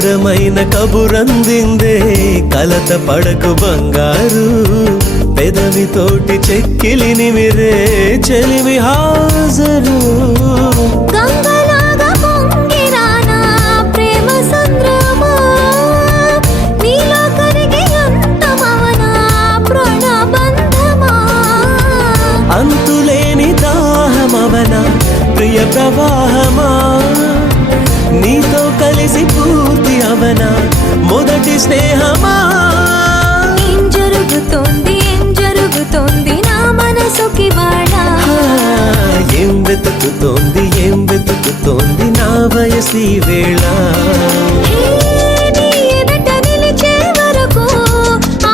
మధురమైన కబురందిందే కలత పడకు బంగారు పెదవితోటి చెక్కిలి నిమిరే చెలిమి హాజరు గంగలాగా పొంగిరానా ప్రేమ సంద్రమా నీలో కరిగి అంతమవనా ప్రాణబంధమా అంతులేని దాహమవనా ప్రియ ప్రవాహమా నీతో కలిసి పూర్తి అవనా మొదటి స్నేహమా ఏం జరుగుతోంది నా మనసుకి వాడా ఏం వెతుకుతోంది నా వయసి వేళ నీ ఎదుట నిలిచే వరకు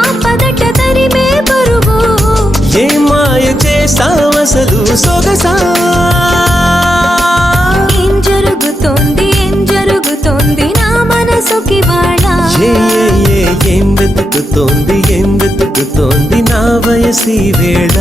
ఆపదట తరిమే పరుగు ఏ మాయ చేసావసలు సొగసా ఏం జరుగుతోంది నా మనసుకి వాడా ఏం వెతుకుతోంది నా వయసి వేళ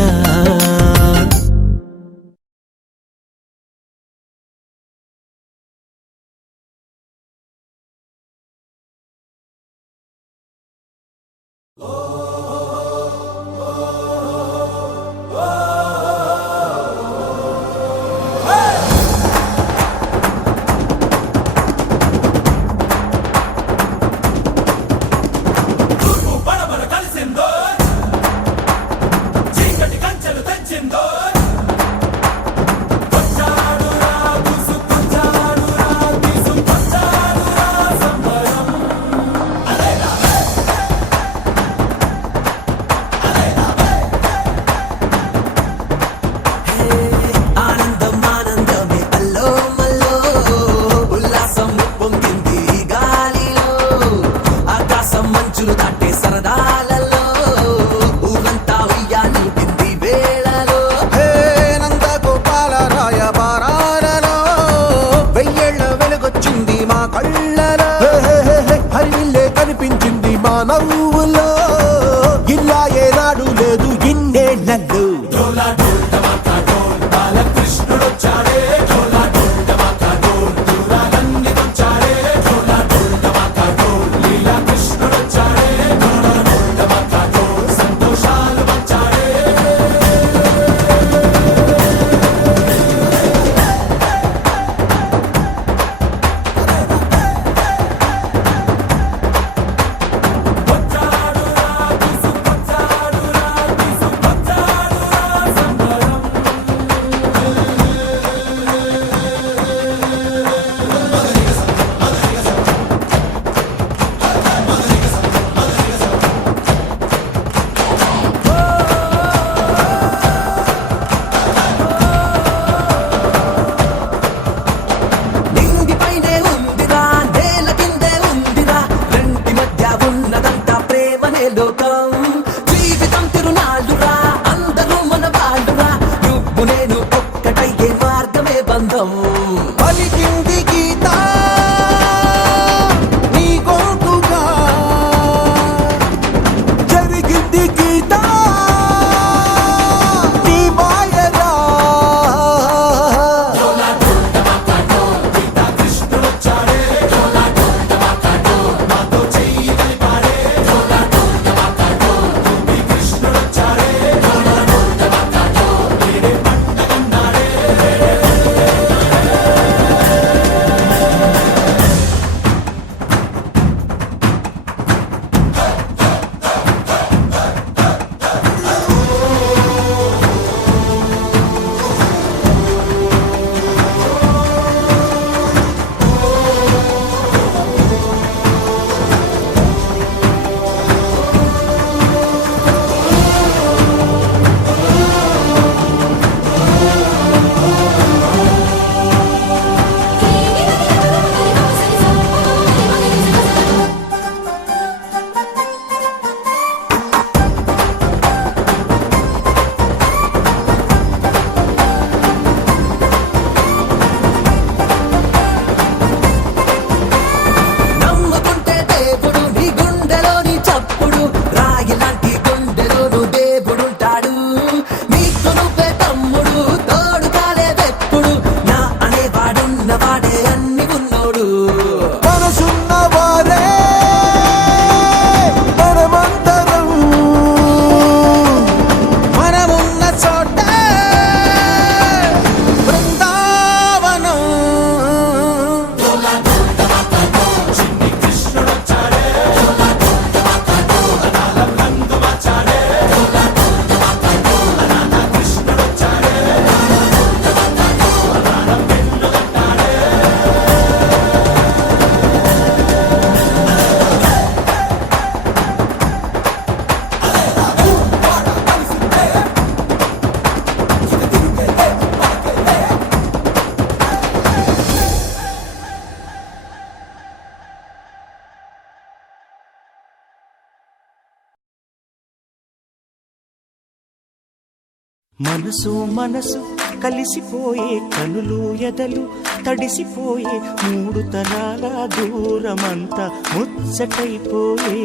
మనసు మనసు కలిసిపోయే కనులు ఎదలు తడిసిపోయే మూడు తరాల దూరమంతా ముచ్చటైపోయే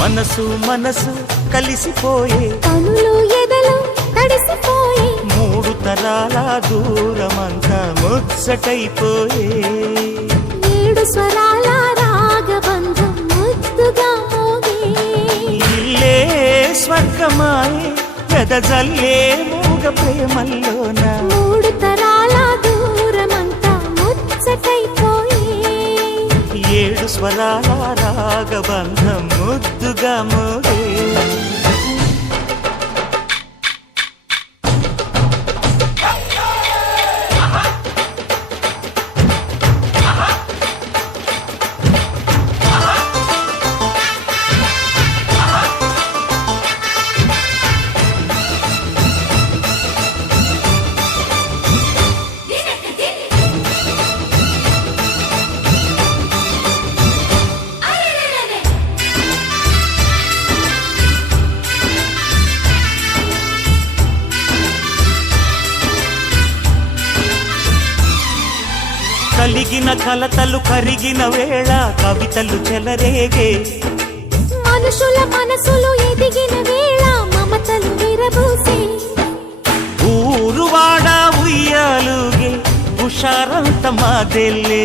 మనసు మనసు కలిసిపోయే కనులు ఎదలు తడిసిపోయి మూడు తరాల దూరమంతా ముచ్చటైపోయే ఏడు స్వరాల రాగబంధం ముద్దుగా మోగే ఇల్లే స్వర్గమాయే ఎదజల్లే మూగ ప్రేమల్లోన మూడు తరాల దూరమంతా ముచ్చటైపోయి ఏడు స్వరాల రాగబంధం ముద్దుగా మోగే కలిగిన కలతలు కరిగిన వేళ కవితలు చెలరేగే మనుషుల మనసులు ఎదిగిన వేళ మమతలు విరబూసే ఊరువాడ ఉయ్యాలుగే హుషారంత మాదెల్లే